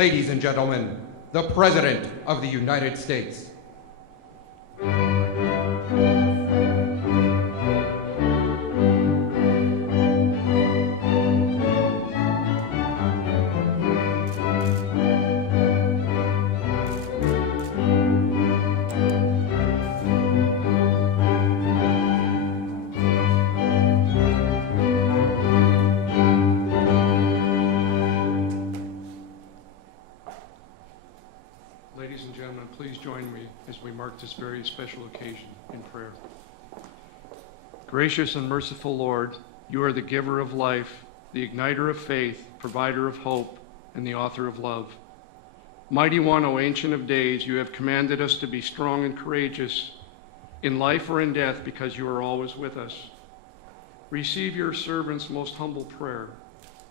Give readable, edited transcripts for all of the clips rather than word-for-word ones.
ladies and gentlemen, the President of the United States. Ladies and gentlemen, please join me as we mark this very special occasion in prayer. Gracious and merciful Lord, you are the giver of life, the igniter of faith, provider of hope, and the author of love. Mighty One, O Ancient of Days, you have commanded us to be strong and courageous in life or in death because you are always with us. Receive your servant's most humble prayer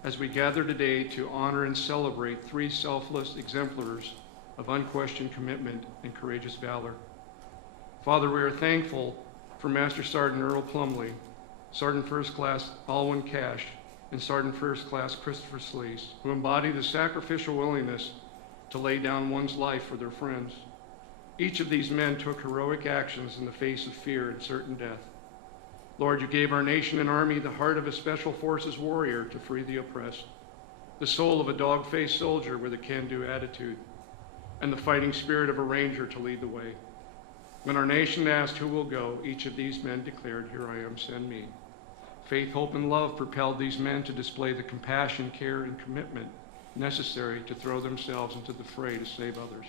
as we gather today to honor and celebrate three selfless exemplars of unquestioned commitment and courageous valor. Father, we are thankful for Master Sergeant Earl Plumlee, Sergeant First Class Alwyn Cash, and Sergeant First Class Christopher Celiz, who embody the sacrificial willingness to lay down one's life for their friends. Each of these men took heroic actions in the face of fear and certain death. Lord, you gave our nation and army the heart of a special forces warrior to free the oppressed, the soul of a dog-faced soldier with a can-do attitude, and the fighting spirit of a ranger to lead the way. When our nation asked who will go, each of these men declared, "Here I am, send me." Faith, hope, and love propelled these men to display the compassion, care, and commitment necessary to throw themselves into the fray to save others.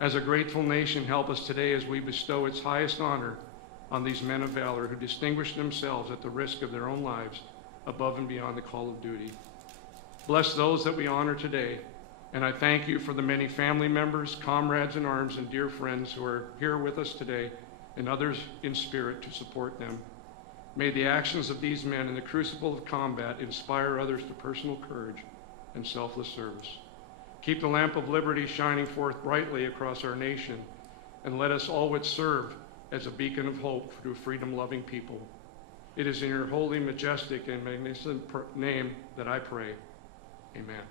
As a grateful nation, help us today as we bestow its highest honor on these men of valor who distinguished themselves at the risk of their own lives above and beyond the call of duty. Bless those that we honor today, and I thank you for the many family members, comrades in arms, and dear friends who are here with us today, and others in spirit to support them. May the actions of these men in the crucible of combat inspire others to personal courage and selfless service. Keep the lamp of liberty shining forth brightly across our nation, and let us always serve as a beacon of hope to a freedom-loving people. It is in your holy, majestic, and magnificent name that I pray. Amen.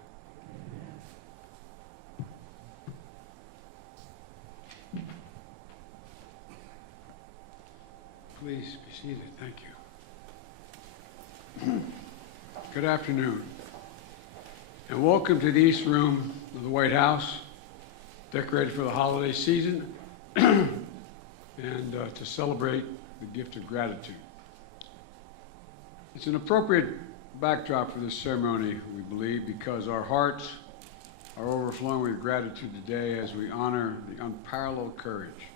Please be seated. Thank you. Good afternoon, and welcome to the East Room of the White House, decorated for the holiday season and to celebrate the gift of gratitude. It's an appropriate backdrop for this ceremony, we believe, because our hearts are overflowing with gratitude today as we honor the unparalleled courage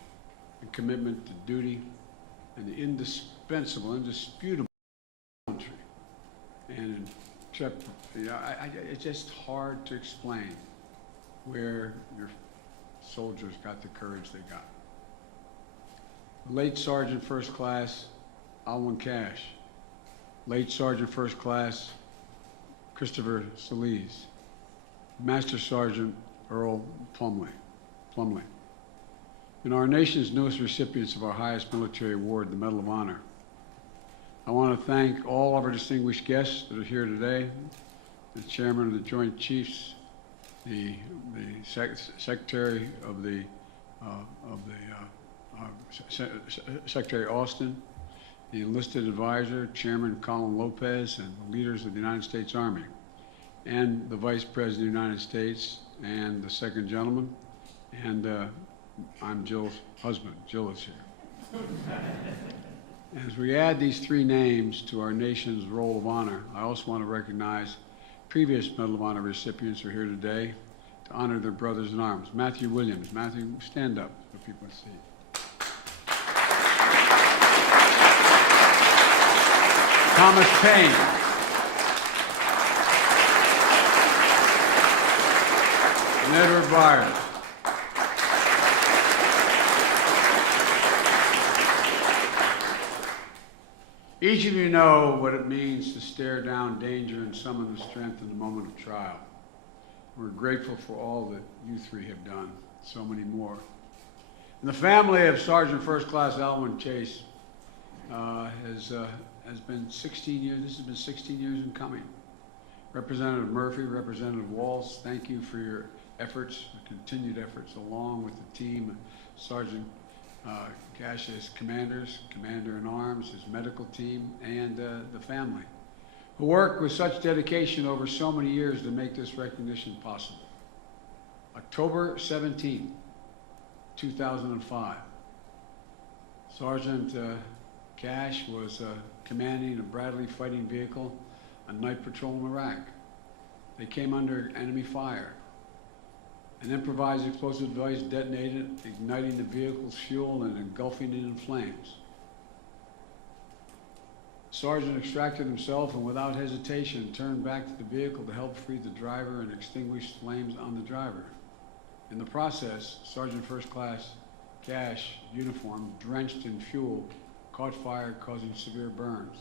and commitment to duty and the indispensable, indisputable gallantry. And it's just hard to explain where your soldiers got the courage they got. Late Sergeant First Class Alwyn Cash, late Sergeant First Class Christopher Celiz, Master Sergeant Earl Plumlee. And our nation's newest recipients of our highest military award, the Medal of Honor. I want to thank all of our distinguished guests that are here today, the Chairman of the Joint Chiefs, the Secretary of the Secretary Austin, the enlisted advisor, Chairman Colin Lopez, and the leaders of the United States Army, and the Vice President of the United States, and the second gentleman, and I'm Jill's husband. Jill is here. As we add these three names to our nation's roll of honor, I also want to recognize previous Medal of Honor recipients who are here today to honor their brothers in arms. Matthew Williams. Matthew, stand up so people can see. Thomas Payne. And Edward Byers. Each of you know what it means to stare down danger and summon the strength in the moment of trial. We're grateful for all that you three have done, so many more. And the family of Sergeant First Class Alwyn Chase has been 16 years, this has been 16 years in coming. Representative Murphy, Representative Walz, thank you for your efforts, continued efforts, along with the team, Sergeant Cashe's commanders, Commander-in-Arms, his medical team, and the family, who worked with such dedication over so many years to make this recognition possible. October 17, 2005, Sergeant Cashe was commanding a Bradley fighting vehicle on night patrol in Iraq. They came under enemy fire. An improvised explosive device detonated, igniting the vehicle's fuel and engulfing it in flames. The sergeant extracted himself and without hesitation turned back to the vehicle to help free the driver and extinguish flames on the driver. In the process, Sergeant First Class Cashe uniform, drenched in fuel, caught fire, causing severe burns.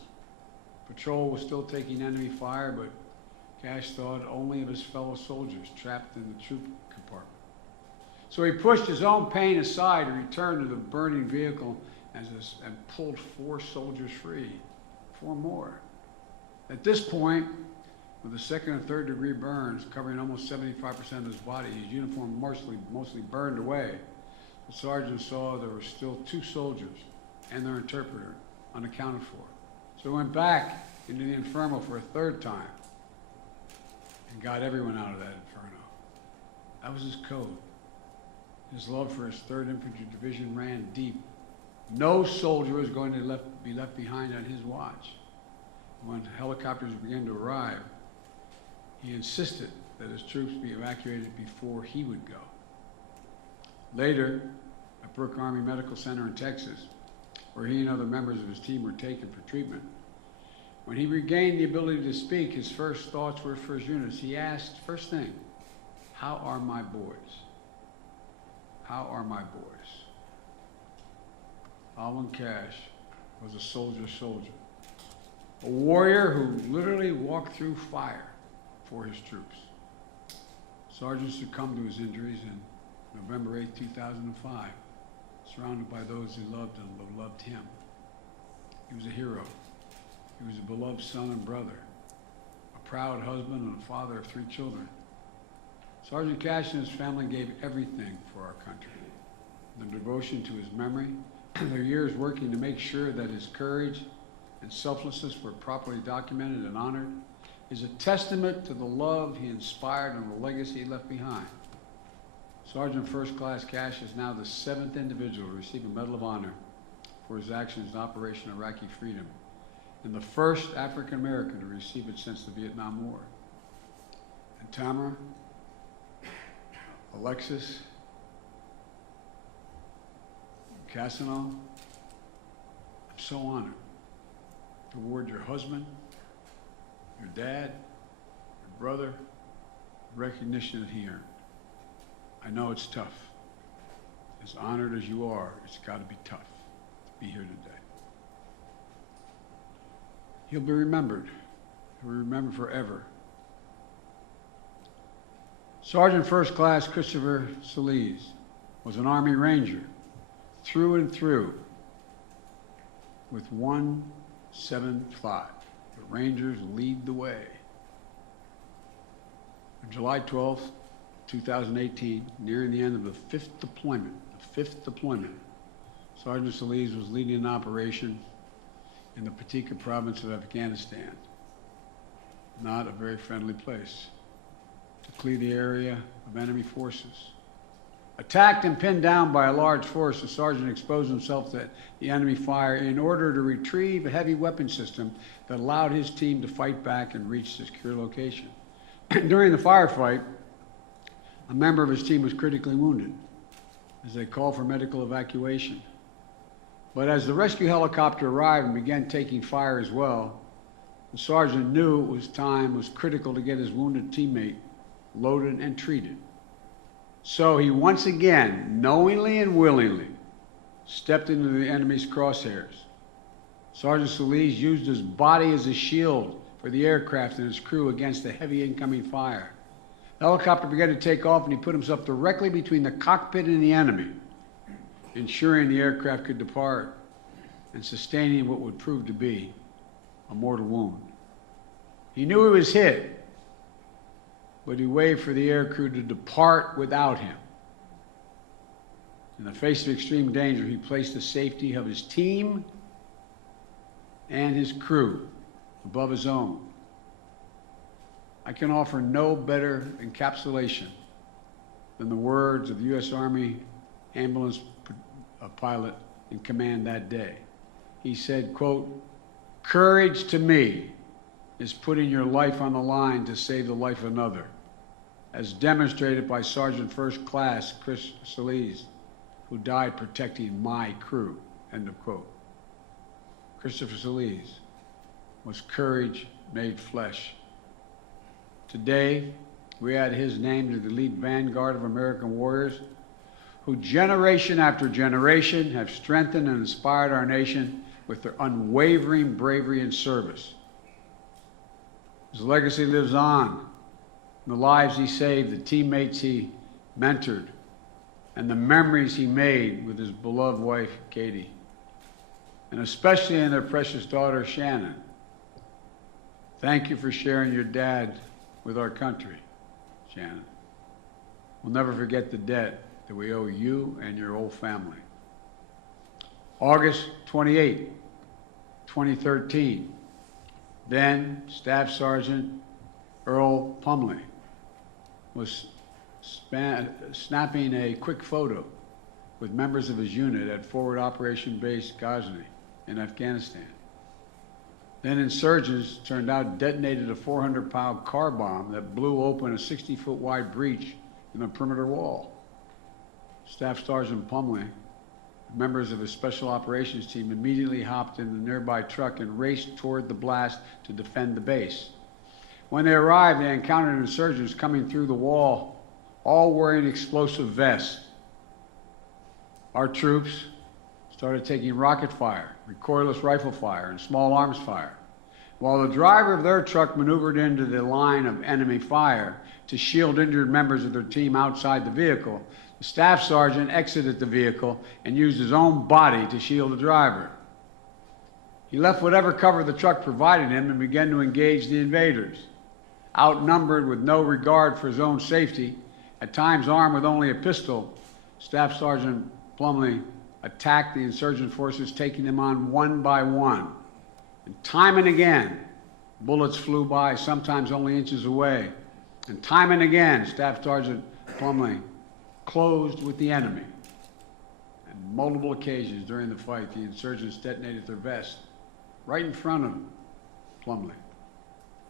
Patrol was still taking enemy fire, but Cashe thought only of his fellow soldiers trapped in the troop compartment. So he pushed his own pain aside and returned to the burning vehicle and pulled 4 soldiers free. 4 more. At this point, with the 2nd and 3rd degree burns covering almost 75% of his body, his uniform mostly burned away. The sergeant saw there were still 2 soldiers and their interpreter unaccounted for. So he went back into the inferno for a 3rd time and got everyone out of that inferno. That was his code. His love for his 3rd Infantry Division ran deep. No soldier was going to be left behind on his watch. When helicopters began to arrive, he insisted that his troops be evacuated before he would go. Later, at Brooke Army Medical Center in Texas, where he and other members of his team were taken for treatment, when he regained the ability to speak, his first thoughts were for his units. He asked, first thing, how are my boys? How are my boys? Alwyn Cash was a soldier, a warrior who literally walked through fire for his troops. Sergeant succumbed to his injuries in November 8, 2005, surrounded by those he loved and loved him. He was a hero. He was a beloved son and brother, a proud husband and a father of 3 children. Sergeant Cashe and his family gave everything for our country. Their devotion to his memory, their years working to make sure that his courage and selflessness were properly documented and honored, is a testament to the love he inspired and the legacy he left behind. Sergeant First Class Cashe is now the 7th individual to receive a Medal of Honor for his actions in Operation Iraqi Freedom, and the 1st African American to receive it since the Vietnam War. And Tamara, Alexis, Cassano, I'm so honored to award your husband, your dad, your brother, recognition that he earned. I know it's tough. As honored as you are, it's got to be tough to be here today. He'll be remembered. He'll be remembered forever. Sergeant First Class Christopher Celiz was an Army Ranger through and through with 175. The Rangers lead the way. On July 12th, 2018, nearing the end of the 5th deployment, Sergeant Celiz was leading an operation in the Patika province of Afghanistan. Not a very friendly place. To clear the area of enemy forces. Attacked and pinned down by a large force, the sergeant exposed himself to the enemy fire in order to retrieve a heavy weapon system that allowed his team to fight back and reach the secure location. During the firefight, a member of his team was critically wounded as they called for medical evacuation. But as the rescue helicopter arrived and began taking fire as well, the sergeant knew time was critical to get his wounded teammate loaded and treated. So he once again, knowingly and willingly, stepped into the enemy's crosshairs. Sergeant Celiz used his body as a shield for the aircraft and his crew against the heavy incoming fire. The helicopter began to take off and he put himself directly between the cockpit and the enemy, ensuring the aircraft could depart and sustaining what would prove to be a mortal wound. He knew he was hit, but he waved for the aircrew to depart without him. In the face of extreme danger, he placed the safety of his team and his crew above his own. I can offer no better encapsulation than the words of the U.S. Army ambulance pilot in command that day. He said, quote, "Courage to me is putting your life on the line to save the life of another, as demonstrated by Sergeant First Class Christopher Celiz, who died protecting my crew," end of quote. Christopher Celiz was courage made flesh. Today, we add his name to the elite vanguard of American warriors who generation after generation have strengthened and inspired our nation with their unwavering bravery and service. His legacy lives on in the lives he saved, the teammates he mentored, and the memories he made with his beloved wife, Katie, and especially in their precious daughter, Shannon. Thank you for sharing your dad with our country, Shannon. We'll never forget the debt that we owe you and your whole family. August 28, 2013, then Staff Sergeant Earl Plumlee was snapping a quick photo with members of his unit at Forward Operation Base Ghazni in Afghanistan. Then insurgents turned out detonated a 400-pound car bomb that blew open a 60-foot wide breach in the perimeter wall. Staff Sergeant Plumlee, members of his special operations team, immediately hopped in the nearby truck and raced toward the blast to defend the base. When they arrived, they encountered insurgents coming through the wall, all wearing explosive vests. Our troops started taking rocket fire, recoilless rifle fire, and small arms fire, while the driver of their truck maneuvered into the line of enemy fire to shield injured members of their team outside the vehicle. The staff sergeant exited the vehicle and used his own body to shield the driver. He left whatever cover the truck provided him and began to engage the invaders. Outnumbered with no regard for his own safety, at times armed with only a pistol, Staff Sergeant Plumlee attacked the insurgent forces, taking them on one by one. And time and again, bullets flew by, sometimes only inches away. And time and again, Staff Sergeant Plumlee closed with the enemy. On multiple occasions during the fight, the insurgents detonated their vests right in front of Plumlee,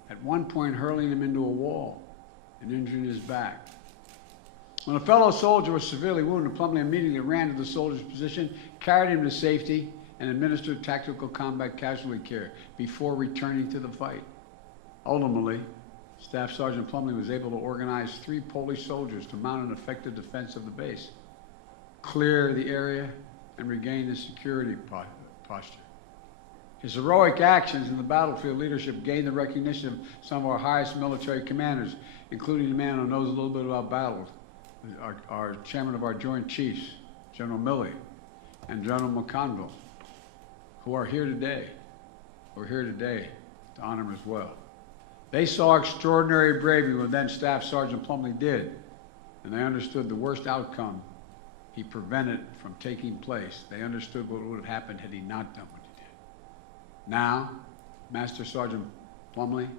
at one point hurling him into a wall and injuring his back. When a fellow soldier was severely wounded, Plumlee immediately ran to the soldier's position, carried him to safety, and administered tactical combat casualty care before returning to the fight. Ultimately, Staff Sergeant Plumlee was able to organize 3 Polish soldiers to mount an effective defense of the base, clear the area, and regain the security posture. His heroic actions in the battlefield leadership gained the recognition of some of our highest military commanders, including the man who knows a little bit about battles, our chairman of our Joint Chiefs, General Milley, and General McConville, who are here today. We're here today to honor him as well. They saw extraordinary bravery when then Staff Sergeant Plumlee did, and they understood the worst outcome he prevented from taking place. They understood what would have happened had he not done what he did. Now, Master Sergeant Plumlee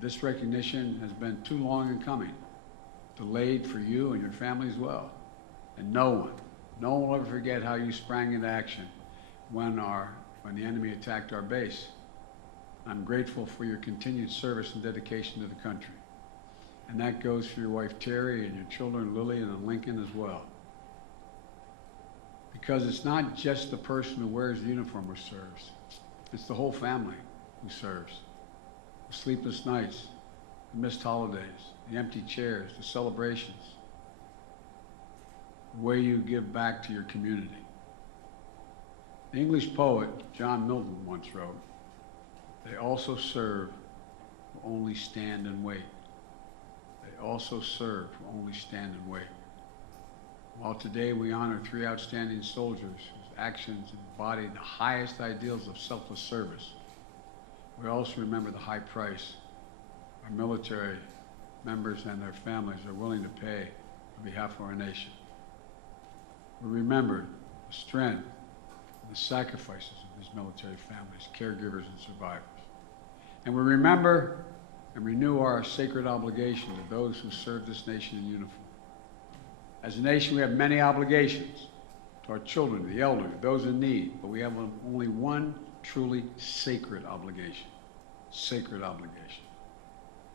this recognition has been too long in coming, delayed for you and your family as well. And no one will ever forget how you sprang into action when the enemy attacked our base. I'm grateful for your continued service and dedication to the country. And that goes for your wife Terry and your children Lillian and Lincoln as well. Because it's not just the person who wears the uniform who serves. It's the whole family who serves. The sleepless nights, the missed holidays, the empty chairs, the celebrations, the way you give back to your community. The English poet John Milton once wrote, "They also serve who only stand and wait. They also serve who only stand and wait." While today we honor 3 outstanding soldiers whose actions embody the highest ideals of selfless service, we also remember the high price our military members and their families are willing to pay on behalf of our nation. We remember the strength and the sacrifices of these military families, caregivers, and survivors. And we remember and renew our sacred obligation to those who serve this nation in uniform. As a nation, we have many obligations to our children, the elderly, those in need, but we have only one truly sacred obligation. Sacred obligation.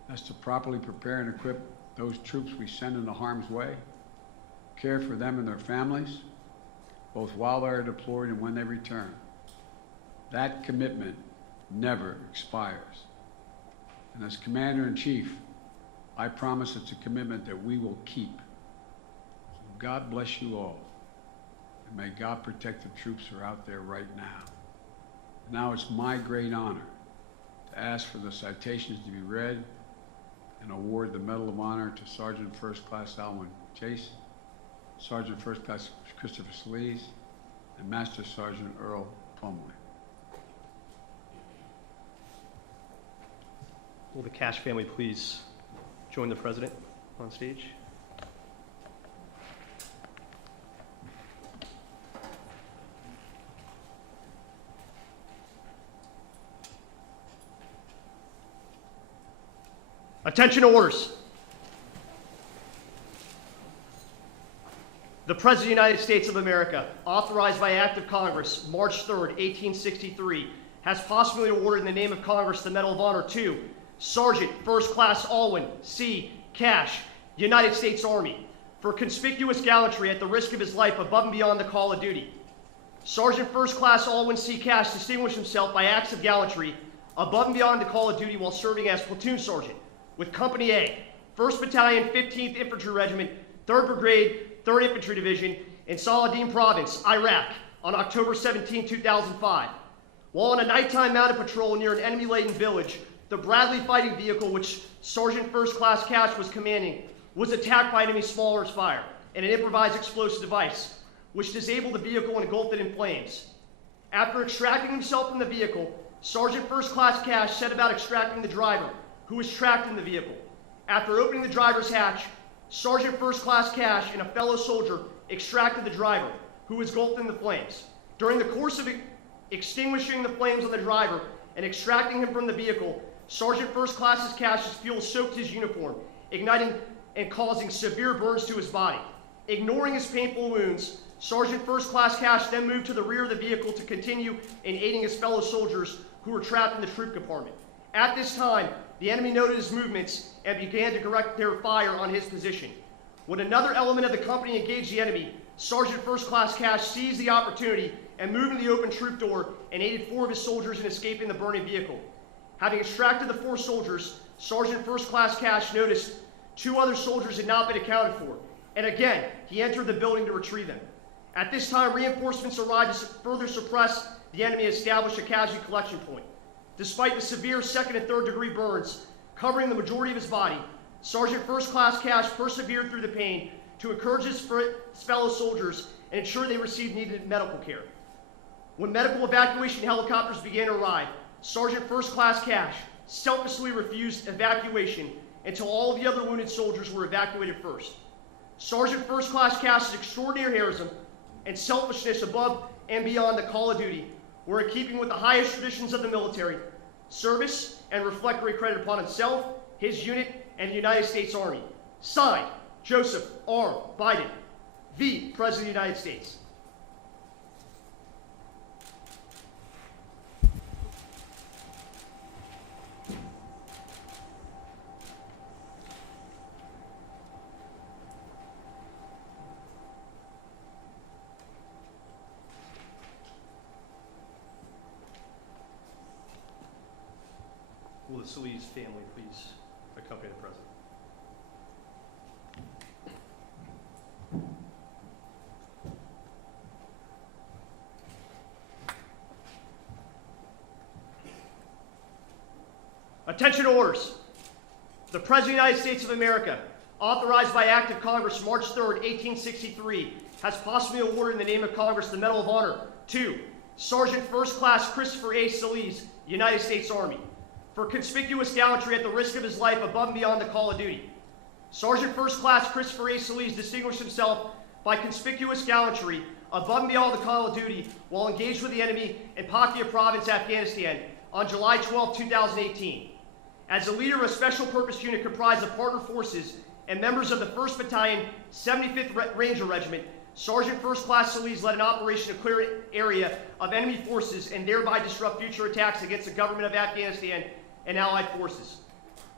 That's to properly prepare and equip those troops we send into harm's way, care for them and their families, both while they are deployed and when they return. That commitment never expires. And as Commander-in-Chief, I promise it's a commitment that we will keep. So God bless you all, and may God protect the troops who are out there right now. Now it's my great honor to ask for the citations to be read and award the Medal of Honor to Sergeant First Class Alwyn Cash, Sergeant First Class Christopher Celiz, and Master Sergeant Earl Plumlee. Will the Cashe family please join the President on stage? Attention orders. The President of the United States of America, authorized by Act of Congress, March 3rd, 1863, has possibly awarded in the name of Congress the Medal of Honor to Sergeant First Class Alwyn C. Cash, United States Army, for conspicuous gallantry at the risk of his life above and beyond the call of duty. Sergeant First Class Alwyn C. Cash distinguished himself by acts of gallantry above and beyond the call of duty while serving as platoon sergeant with Company A, 1st Battalion, 15th Infantry Regiment, 3rd Brigade, 3rd Infantry Division, in Saladin Province, Iraq, on October 17, 2005. While on a nighttime mounted patrol near an enemy-laden village, the Bradley fighting vehicle, which Sergeant First Class Cash was commanding, was attacked by enemy small arms fire and an improvised explosive device, which disabled the vehicle and engulfed it in flames. After extracting himself from the vehicle, Sergeant First Class Cash set about extracting the driver, who was trapped in the vehicle. After opening the driver's hatch, Sergeant First Class Cash and a fellow soldier extracted the driver, who was engulfed in the flames. During the course of extinguishing the flames on the driver and extracting him from the vehicle, Sergeant First Class Cash's fuel soaked his uniform, igniting and causing severe burns to his body. Ignoring his painful wounds, Sergeant First Class Cash then moved to the rear of the vehicle to continue in aiding his fellow soldiers who were trapped in the troop compartment. At this time, the enemy noted his movements and began to direct their fire on his position. When another element of the company engaged the enemy, Sergeant First Class Cash seized the opportunity and moved into the open troop door and aided 4 of his soldiers in escaping the burning vehicle. Having extracted the 4 soldiers, Sergeant First Class Cash noticed 2 other soldiers had not been accounted for, and again, he entered the building to retrieve them. At this time, reinforcements arrived to further suppress the enemy and establish a casualty collection point. Despite the severe 2nd and 3rd degree burns covering the majority of his body, Sergeant First Class Cash persevered through the pain to encourage his fellow soldiers and ensure they received needed medical care. When medical evacuation helicopters began to arrive, Sergeant First Class Cash selflessly refused evacuation until all of the other wounded soldiers were evacuated first. Sergeant First Class Cash's extraordinary heroism and selfishness above and beyond the call of duty were in keeping with the highest traditions of the military service and reflect great credit upon himself, his unit, and the United States Army. Signed, Joseph R. Biden, V. President of the United States. Will the Celiz family please accompany the President? Attention orders. The President of the United States of America, authorized by Act of Congress March 3rd, 1863, has possibly awarded in the name of Congress the Medal of Honor to Sergeant First Class Christopher A. Celiz, United States Army, For conspicuous gallantry at the risk of his life above and beyond the call of duty. Sergeant First Class Christopher Celiz distinguished himself by conspicuous gallantry above and beyond the call of duty while engaged with the enemy in Paktia Province, Afghanistan on July 12, 2018. As a leader of a special purpose unit comprised of partner forces and members of the 1st Battalion, 75th Ranger Regiment, Sergeant First Class Celiz led an operation to clear an area of enemy forces and thereby disrupt future attacks against the government of Afghanistan and allied forces.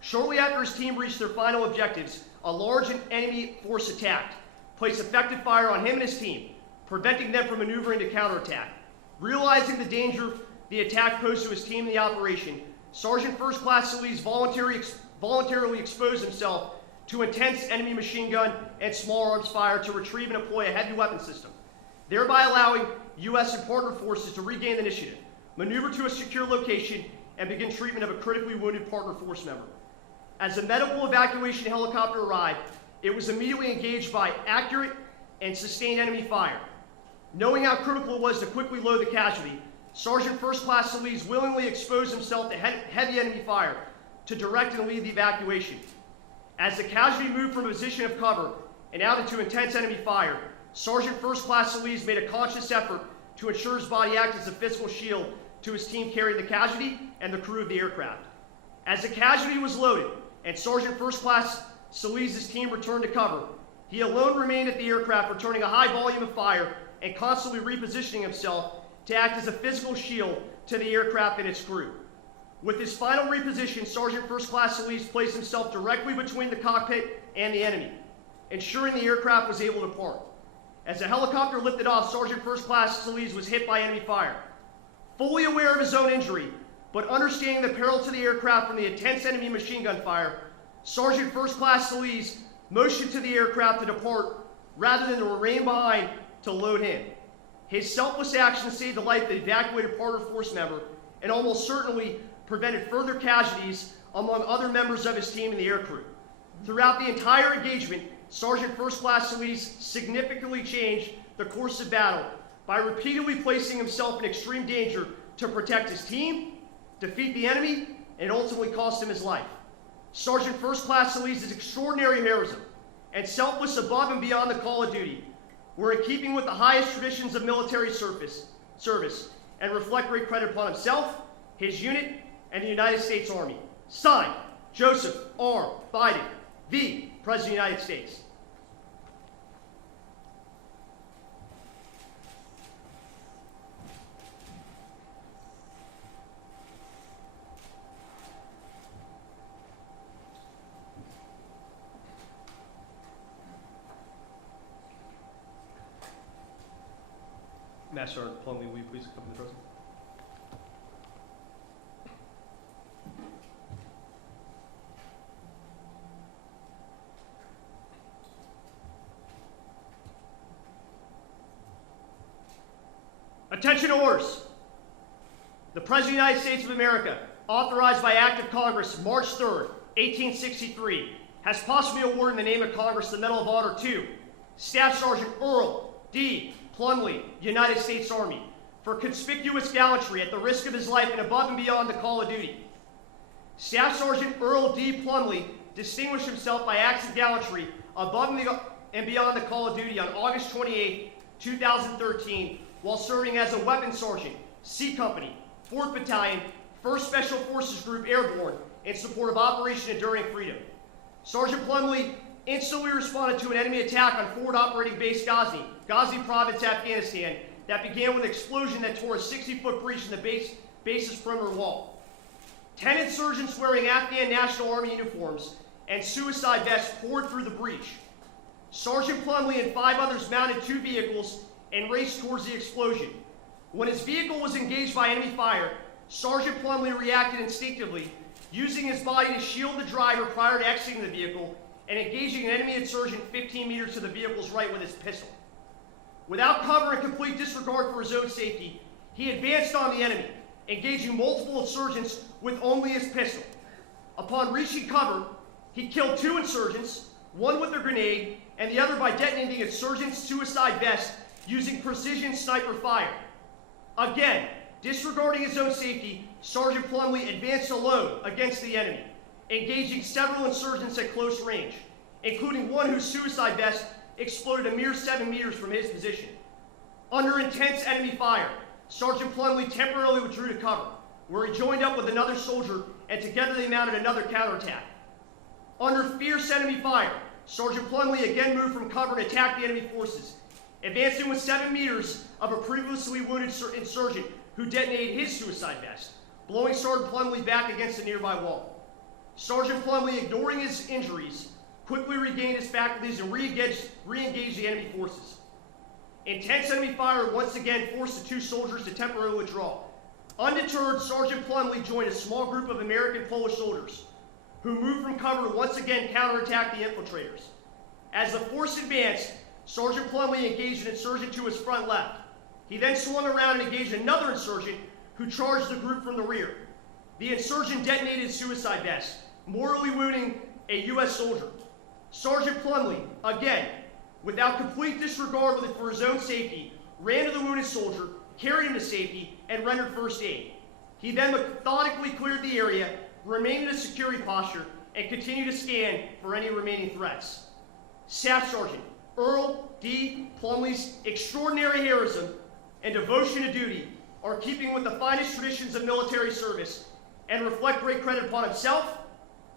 Shortly after his team reached their final objectives, a large enemy force attacked, placed effective fire on him and his team, preventing them from maneuvering to counterattack. Realizing the danger the attack posed to his team in the operation, Sergeant First Class Celiz voluntarily exposed himself to intense enemy machine gun and small arms fire to retrieve and deploy a heavy weapon system, thereby allowing U.S. and partner forces to regain the initiative, maneuver to a secure location, and begin treatment of a critically wounded partner force member. As the medical evacuation helicopter arrived, it was immediately engaged by accurate and sustained enemy fire. Knowing how critical it was to quickly load the casualty, Sergeant First Class Celiz willingly exposed himself to heavy enemy fire to direct and lead the evacuation. As the casualty moved from a position of cover and out into intense enemy fire, Sergeant First Class Celiz made a conscious effort to ensure his body acted as a physical shield to his team carrying the casualty and the crew of the aircraft. As the casualty was loaded and Sergeant First Class Celiz's team returned to cover, he alone remained at the aircraft, returning a high volume of fire and constantly repositioning himself to act as a physical shield to the aircraft and its crew. With his final reposition, Sergeant First Class Celiz placed himself directly between the cockpit and the enemy, ensuring the aircraft was able to depart. As the helicopter lifted off, Sergeant First Class Celiz was hit by enemy fire. Fully aware of his own injury, but understanding the peril to the aircraft from the intense enemy machine gun fire, Sergeant First Class Celiz motioned to the aircraft to depart rather than to remain behind to load him. His selfless action saved the life of the evacuated partner force member and almost certainly prevented further casualties among other members of his team and the aircrew. Throughout the entire engagement, Sergeant First Class Celiz significantly changed the course of battle by repeatedly placing himself in extreme danger to protect his team, defeat the enemy, and ultimately cost him his life. Sergeant First Class Celiz's extraordinary heroism and selfless above and beyond the call of duty were in keeping with the highest traditions of military service and reflect great credit upon himself, his unit, and the United States Army. Signed, Joseph R. Biden, the President of the United States. Master Sergeant Plumlee, will you please come to the President? Attention orders. The President of the United States of America, authorized by Act of Congress, March 3rd, 1863, has possibly awarded in the name of Congress the Medal of Honor to Staff Sergeant Earl D. Plumlee, United States Army, for conspicuous gallantry at the risk of his life and above and beyond the call of duty. Staff Sergeant Earl D. Plumlee distinguished himself by acts of gallantry above and beyond the call of duty on August 28, 2013, while serving as a weapons sergeant, C Company, 4th Battalion, 1st Special Forces Group Airborne, in support of Operation Enduring Freedom. Sergeant Plumlee instantly responded to an enemy attack on Forward Operating Base Ghazni Province, Afghanistan, that began with an explosion that tore a 60-foot breach in the base's perimeter wall. 10 insurgents wearing Afghan National Army uniforms and suicide vests poured through the breach. Sergeant Plumlee and 5 others mounted 2 vehicles and raced towards the explosion. When his vehicle was engaged by enemy fire, Sergeant Plumlee reacted instinctively, using his body to shield the driver prior to exiting the vehicle and engaging an enemy insurgent 15 meters to the vehicle's right with his pistol. Without cover and complete disregard for his own safety, he advanced on the enemy, engaging multiple insurgents with only his pistol. Upon reaching cover, he killed 2 insurgents, one with a grenade and the other by detonating insurgent's suicide vest using precision sniper fire. Again, Disregarding his own safety, Sergeant Plumlee advanced alone against the enemy, engaging several insurgents at close range, including one whose suicide vest exploded a mere 7 meters from his position. Under intense enemy fire, Sergeant Plumlee temporarily withdrew to cover, where he joined up with another soldier, and together they mounted another counterattack. Under fierce enemy fire, Sergeant Plumlee again moved from cover and attacked the enemy forces, advancing with 7 meters of a previously wounded insurgent who detonated his suicide vest, blowing Sergeant Plumlee back against a nearby wall. Sergeant Plumlee, ignoring his injuries, quickly regained his faculties and re-engaged the enemy forces. Intense enemy fire once again forced the two soldiers to temporarily withdraw. Undeterred, Sergeant Plumlee joined a small group of American Polish soldiers, who moved from cover to once again counterattack the infiltrators. As the force advanced, Sergeant Plumlee engaged an insurgent to his front left. He then swung around and engaged another insurgent who charged the group from the rear. The insurgent detonated his suicide vest, mortally wounding a U.S. soldier. Sergeant Plumlee, again, without complete disregard for his own safety, ran to the wounded soldier, carried him to safety, and rendered first aid. He then methodically cleared the area, remained in a security posture, and continued to scan for any remaining threats. Staff Sergeant Earl D. Plumlee's extraordinary heroism and devotion to duty are keeping with the finest traditions of military service and reflect great credit upon himself,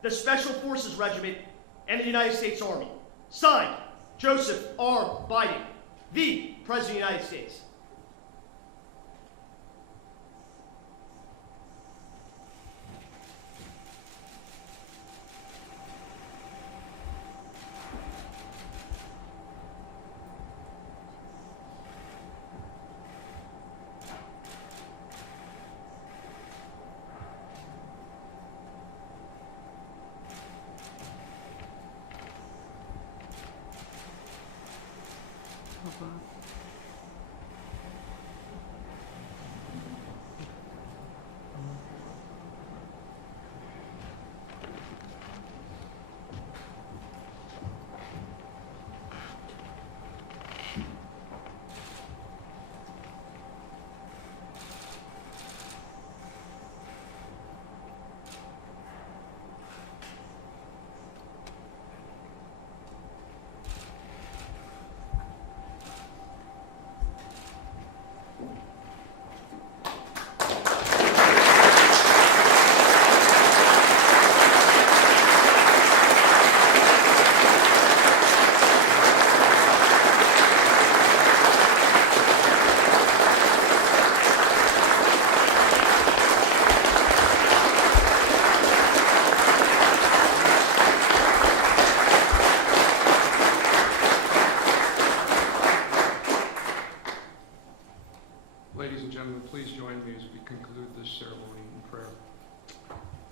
the Special Forces Regiment, and the United States Army. Signed, Joseph R. Biden, the President of the United States.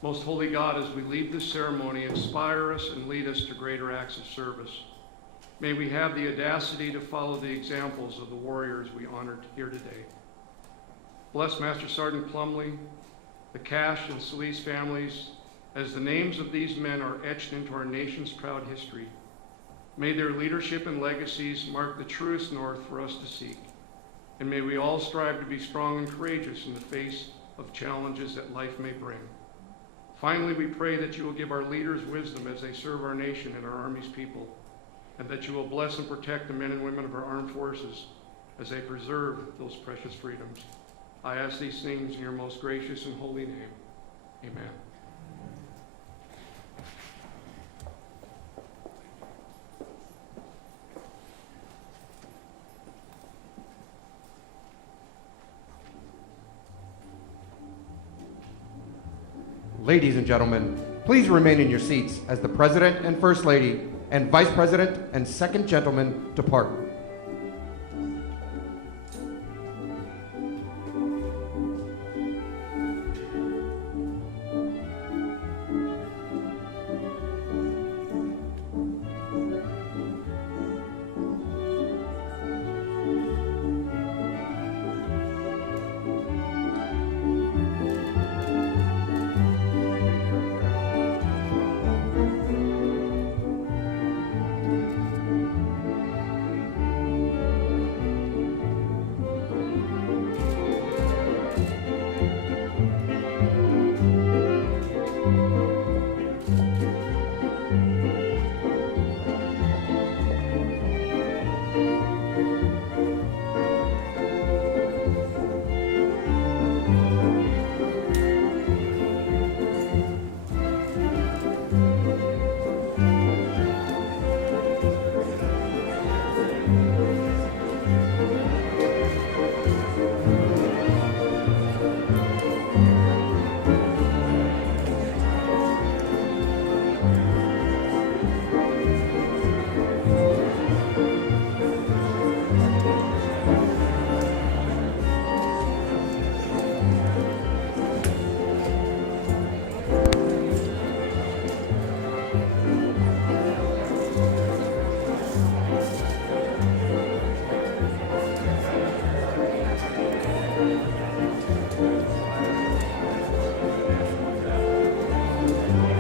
Most holy God, as we leave this ceremony, inspire us and lead us to greater acts of service. May we have the audacity to follow the examples of the warriors we honored here today. Bless Master Sergeant Plumlee, the Cashe and Celiz families, as the names of these men are etched into our nation's proud history. May their leadership and legacies mark the truest north for us to seek. And may we all strive to be strong and courageous in the face of challenges that life may bring. Finally, we pray that you will give our leaders wisdom as they serve our nation and our Army's people, and that you will bless and protect the men and women of our armed forces as they preserve those precious freedoms. I ask these things in your most gracious and holy name. Amen. Ladies and gentlemen, please remain in your seats as the President and First Lady and Vice President and Second Gentleman depart.